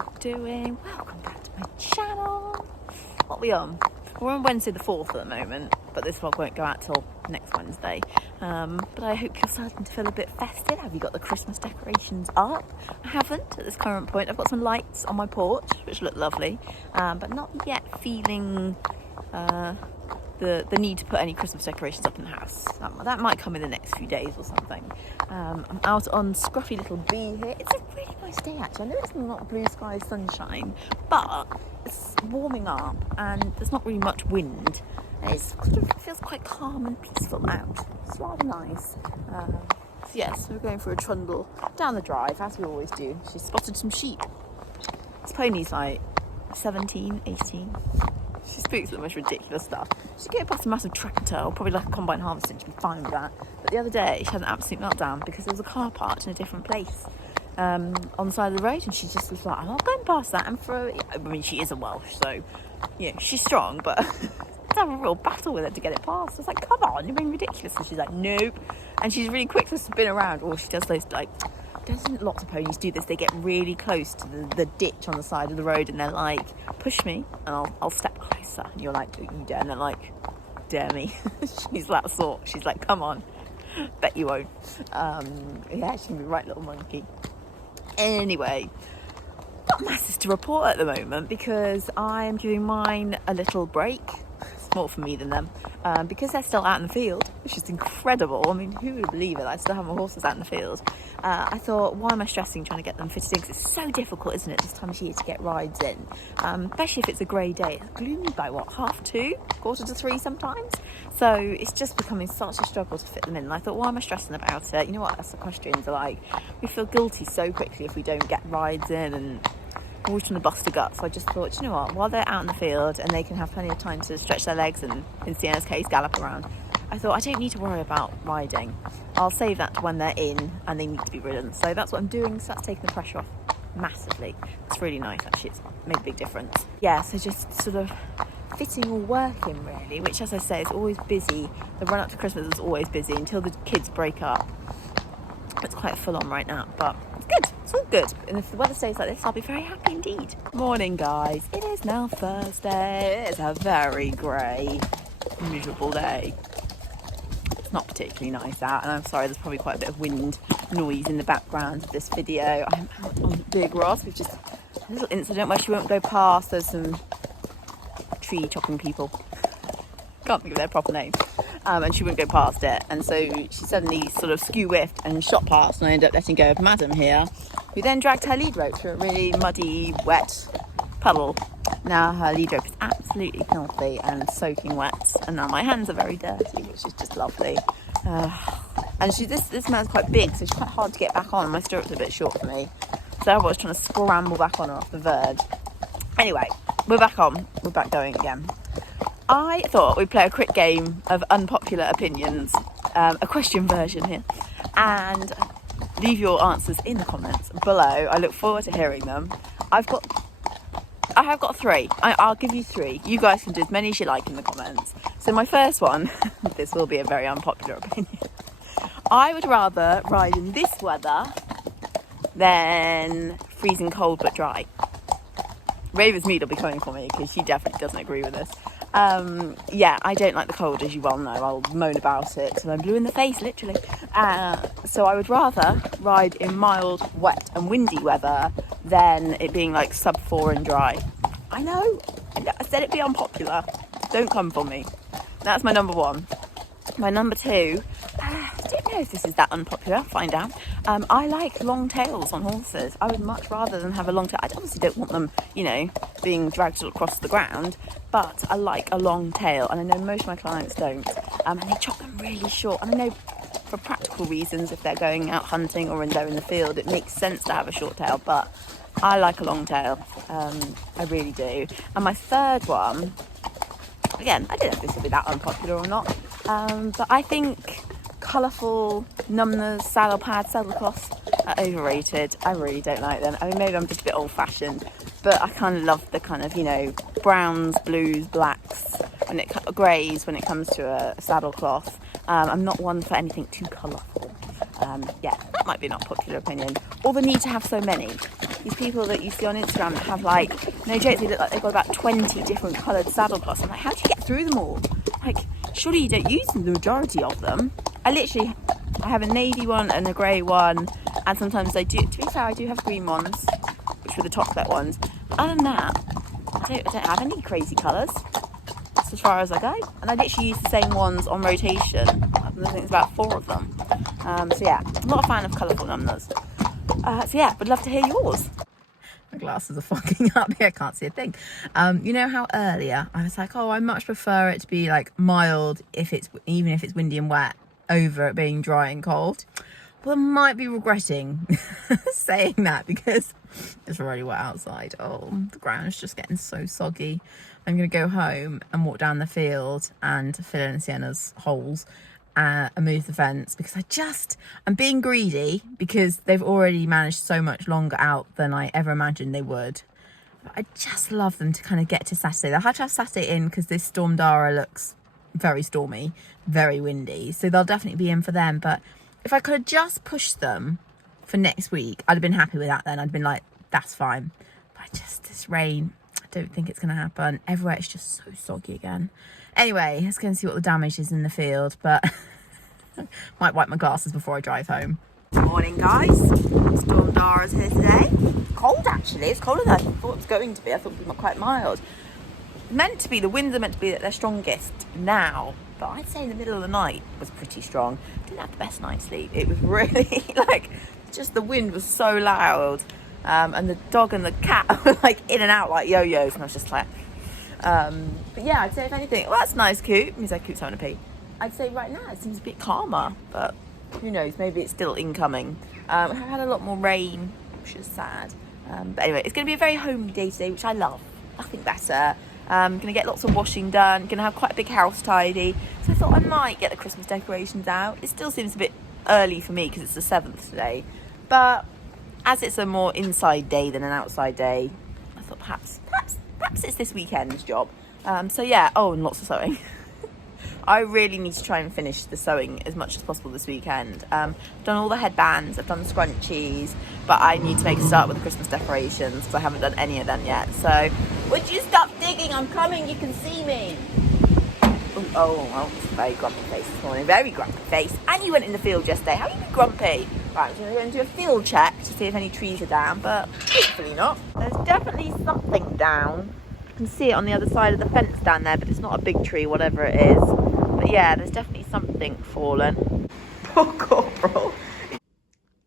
all doing? Welcome back to my channel. What are we on? We're on Wednesday the 4th at the moment, but this vlog won't go out till next Wednesday. But I hope you're starting to feel a bit festive. Have you got the Christmas decorations up? I haven't at this current point. I've got some lights on my porch, which look lovely, but not yet feeling the need to put any Christmas decorations up in the house. That might come in the next few days or something. I'm out on scruffy little B here. It's a really nice day actually. I know it's not blue sky sunshine, but it's warming up and there's not really much wind. And it feels quite calm and peaceful out. It's rather nice. So yes, we're going for a trundle down the drive as we always do. She spotted some sheep. This pony's like 17, 18. She speaks the most ridiculous stuff. She'd go past a massive tractor or probably like a combine harvester and she'd be fine with that. But the other day she had an absolute meltdown because there was a car parked in a different place on the side of the road, and she just was like, I'm not going past that. And I mean, she is a Welsh, so you know, she's strong, but to have a real battle with her to get it past. I was like, come on, you're being ridiculous. And she's like, nope. And she's really quick to spin around, or she does those like, doesn't lots of ponies do this? They get really close to the ditch on the side of the road and they're like, push me and I'll step closer. And you're like, don't you dare. And they're like, dare me. She's that sort. She's like, come on. Bet you won't. Yeah, she can be a right little monkey. Anyway, got masses to report at the moment because I'm giving mine a little break. It's more for me than them, because they're still out in the field, which is incredible. I mean, who would believe it? I still have my horses out in the field. I thought, why am I stressing trying to get them fitted in? Because it's so difficult, isn't it, this time of year to get rides in, especially if it's a grey day. It's gloomy by what, 2:30, 2:45 sometimes. So it's just becoming such a struggle to fit them in. And I thought, why am I stressing about it? You know what us equestrians are like, we feel guilty so quickly if we don't get rides in, and always trying to bust a gut. So I just thought, you know what, while they're out in the field and they can have plenty of time to stretch their legs and, in Sienna's case, gallop around, I thought I don't need to worry about riding. I'll save that to when they're in and they need to be ridden. So that's what I'm doing. So that's taking the pressure off massively. It's really nice actually. It's made a big difference. Yeah, so just sort of fitting or working really, which as I say is always busy. The run up to Christmas is always busy until the kids break up. It's quite full on right now, but it's good. It's all good. And if the weather stays like this, I'll be very happy indeed. Morning, guys. It is now Thursday. It's a very grey, miserable day. It's not particularly nice out, and I'm sorry, there's probably quite a bit of wind noise in the background of this video. I'm out on Big Ross. We've just a little incident where she won't go past. There's some tree chopping people. Can't think of their proper name. And she wouldn't go past it, and so she suddenly sort of skew-whiffed and shot past, and I ended up letting go of Madam here, who then dragged her lead rope through a really muddy, wet puddle. Now her lead rope is absolutely filthy and soaking wet, and now my hands are very dirty, which is just lovely. And this man's quite big, so she's quite hard to get back on. My stirrups are a bit short for me, so I was trying to scramble back on her off the verge. Anyway, we're back on. We're back going again. I thought we'd play a quick game of unpopular opinions, a question version here, and leave your answers in the comments below. I look forward to hearing them. I have got 3. I'll give you 3. You guys can do as many as you like in the comments. So my first one, this will be a very unpopular opinion. I would rather ride in this weather than freezing cold but dry. Raven's Mead will be coming for me because she definitely doesn't agree with this. Yeah, I don't like the cold, as you well know. I'll moan about it till I'm blue in the face, literally. So I would rather ride in mild, wet and windy weather than it being like sub 4 and dry. I know, I said it'd be unpopular. Don't come for me. That's my number 1. My number 2, I don't know if this is that unpopular, find out. I like long tails on horses. I would much rather than have a long tail. I obviously don't want them, you know, being dragged across the ground, but I like a long tail, and I know most of my clients don't. And they chop them really short, and I know for practical reasons, if they're going out hunting or they're in the field, it makes sense to have a short tail, but I like a long tail. I really do. And my third one, again, I don't know if this will be that unpopular or not, but I think colourful numbness, saddle pads, saddle cloths are overrated. I really don't like them. I mean, maybe I'm just a bit old-fashioned, but I kind of love the kind of, you know, browns, blues, blacks, greys when it comes to a saddle cloth. I'm not one for anything too colourful. Yeah, that might be an unpopular opinion. Or the need to have so many. these people that you see on Instagram that have like, no jokes, they look like they've got about 20 different coloured saddle cloths. I'm like, how do you get through them all? Like, surely you don't use the majority of them. I have a navy one and a grey one, and sometimes I do, to be fair, I do have green ones, which were the chocolate ones. But other than that, I don't have any crazy colours. That's as far as I go. And I literally use the same ones on rotation. I think there's about 4 of them. So yeah, I'm not a fan of colourful numbers. So yeah, would love to hear yours. My glasses are fogging up here, I can't see a thing. You know how earlier I was like, oh, I much prefer it to be like mild even if it's windy and wet, over it being dry and cold. Well, I might be regretting saying that because it's really wet outside. Oh, the ground's just getting so soggy. I'm going to go home and walk down the field and fill in Sienna's holes and move the fence, because I'm being greedy because they've already managed so much longer out than I ever imagined they would. But I just love them to kind of get to Saturday. They'll have to have Saturday in because this Storm Dara looks very stormy, very windy, so they'll definitely be in for them. But if I could have just pushed them for next week, I'd have been happy with that then. I'd been like, that's fine. But this rain, I don't think it's going to happen. Everywhere it's just so soggy again. Anyway, let's go and see what the damage is in the field, but might wipe my glasses before I drive home. Morning, guys. Storm Dara's here today. Cold, actually. It's colder than I thought it was going to be. I thought it would be quite mild. The winds are meant to be at their strongest now, but I'd say in the middle of the night was pretty strong. Didn't have the best night's sleep. It was really like, just the wind was so loud, and the dog and the cat were like in and out like yo-yos, and I was just like, but yeah, I'd say if anything, well, that's nice, Coop. Means Coop's having a pee. I'd say right now it seems a bit calmer, but who knows? Maybe it's still incoming. We have had a lot more rain, which is sad. But anyway, it's going to be a very homely day today, which I love. Nothing better. Going to get lots of washing done. Going to have quite a big house tidy. So I thought I might get the Christmas decorations out. It still seems a bit early for me because it's the 7th today. But as it's a more inside day than an outside day, I thought perhaps it's this weekend's job. So yeah, oh, and lots of sewing. I really need to try and finish the sewing as much as possible this weekend. I've done all the headbands, I've done the scrunchies, but I need to make a start with the Christmas decorations because I haven't done any of them yet. So, would you stop digging? I'm coming, you can see me. Oh, it's a very grumpy face this morning, very grumpy face. And you went in the field yesterday. How are you grumpy? Right, I'm going to do a field check to see if any trees are down, but hopefully not. There's definitely something down. You can see it on the other side of the fence down there, but it's not a big tree, whatever it is. But yeah, there's definitely something fallen. Poor Corporal.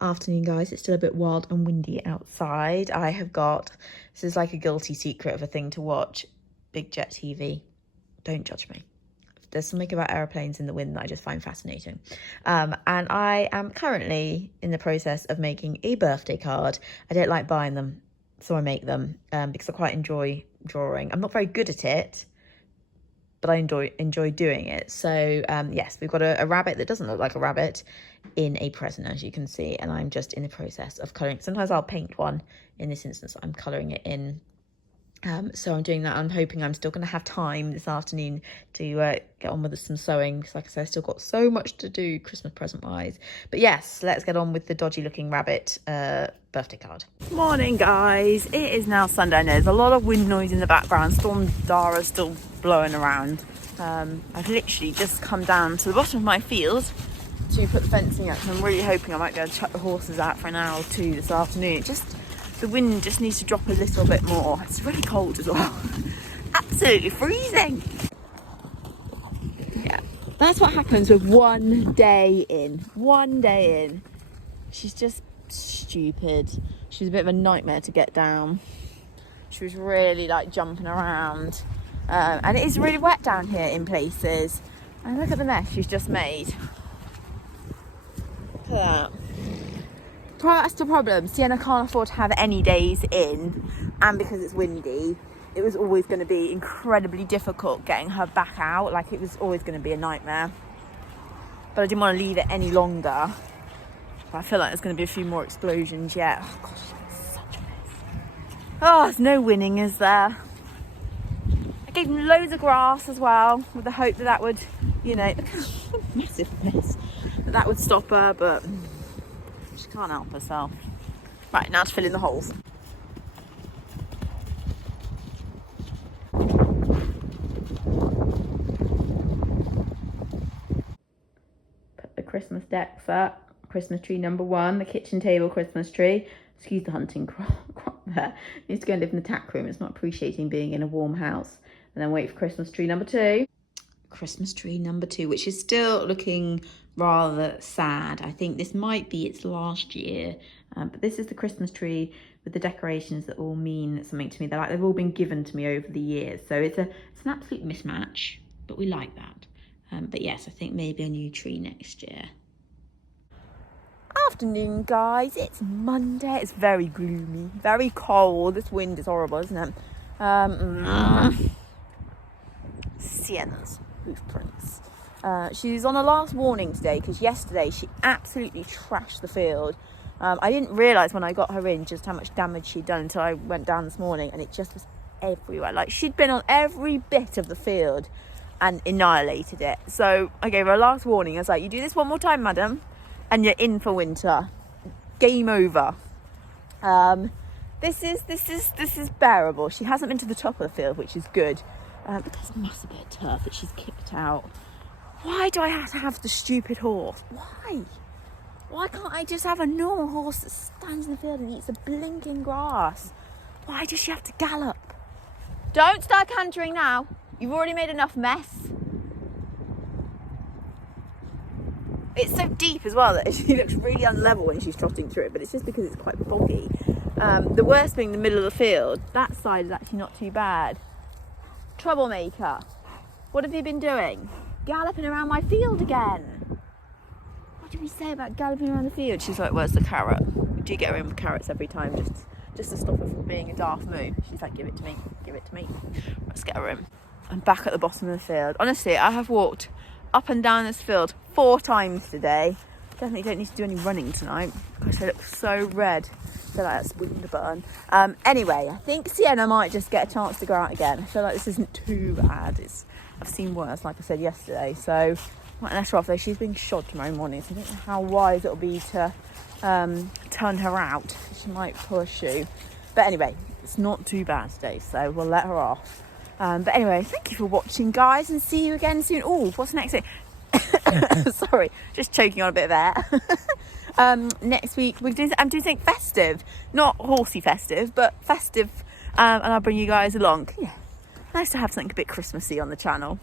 Afternoon, guys. It's still a bit wild and windy outside. This is like a guilty secret of a thing to watch. Big Jet TV. Don't judge me. There's something about aeroplanes in the wind that I just find fascinating. And I am currently in the process of making a birthday card. I don't like buying them, so I make them because I quite enjoy drawing. I'm not very good at it, but I enjoy doing it. So yes, we've got a rabbit that doesn't look like a rabbit in a present, as you can see, and I'm just in the process of colouring. Sometimes I'll paint one. In this instance, I'm colouring it in. So I'm doing that. I'm hoping I'm still going to have time this afternoon to get on with some sewing, because like I said, I've still got so much to do Christmas present wise. But yes, let's get on with the dodgy looking rabbit birthday card. Morning, guys. It is now Sunday and there's a lot of wind noise in the background. Storm Dara's still blowing around. I've literally just come down to the bottom of my field to put the fencing up. I'm really hoping I might be able to chuck the horses out for an hour or two this afternoon. The wind just needs to drop a little bit more. It's really cold as well. Absolutely freezing. Yeah, that's what happens with one day in. One day in. She's just stupid. She's a bit of a nightmare to get down. She was really like jumping around. And it is really wet down here in places. And look at the mess she's just made. Look at that. That's the problem. Sienna can't afford to have any days in, and because it's windy, it was always going to be incredibly difficult getting her back out. Like, it was always going to be a nightmare. But I didn't want to leave it any longer. But I feel like there's going to be a few more explosions yet. Oh gosh, it's such a mess. Oh, there's no winning, is there? I gave them loads of grass as well, with the hope that would, massive mess, that would stop her, but she can't help herself. Right, now to fill in the holes. decks up. Christmas tree number 1, the kitchen table Christmas tree. Excuse the hunting crop there. Needs to go and live in the tack room. It's not appreciating being in a warm house. And then wait for Christmas tree number 2. Christmas tree number 2, which is still looking rather sad. I think this might be its last year, but this is the Christmas tree with the decorations that all mean something to me. They've all been given to me over the years, so it's an absolute mismatch, but we like that. But yes, I think maybe a new tree next year. Afternoon, guys. It's Monday. It's very gloomy, very cold. This wind is horrible, isn't it? Sienna's hoof prints. She's on her last warning today because yesterday she absolutely trashed the field. I didn't realise when I got her in just how much damage she'd done until I went down this morning, and it just was everywhere. Like, she'd been on every bit of the field and annihilated it. So I gave her a last warning. I was like, you do this one more time, madam, and you're in for winter. Game over. This is bearable. She hasn't been to the top of the field, which is good. But there's must be a turf that she's kicked out. Why do I have to have the stupid horse? Why can't I just have a normal horse that stands in the field and eats the blinking grass? Why does she have to gallop? Don't start cantering now. You've already made enough mess. It's so deep as well that she looks really unlevel when she's trotting through it, but it's just because it's quite boggy. The worst being the middle of the field. That side is actually not too bad. Troublemaker. What have you been doing? Galloping around my field again. What did we say about galloping around the field? She's like, where's the carrot? We do get her in with carrots every time just to stop her from being a daft moo. She's like, give it to me, give it to me. Let's get her in. I'm back at the bottom of the field. Honestly, I have walked up and down this field 4 times today. Definitely don't need to do any running tonight. Gosh, they look so red. I feel like that's wind burn. Anyway, I think Sienna might just get a chance to go out again. I feel like this isn't too bad. I've seen worse, like I said yesterday. So, might let her off though. She's being shod tomorrow morning, so I don't know how wise it'll be to turn her out. She might pull a shoe. But anyway, it's not too bad today, so we'll let her off. But anyway, thank you for watching, guys, and see you again soon. Oh, what's next week? Sorry, just choking on a bit of air. Next week I'm doing something festive, not horsey festive, but festive, and I'll bring you guys along. Yeah, nice to have something a bit Christmassy on the channel.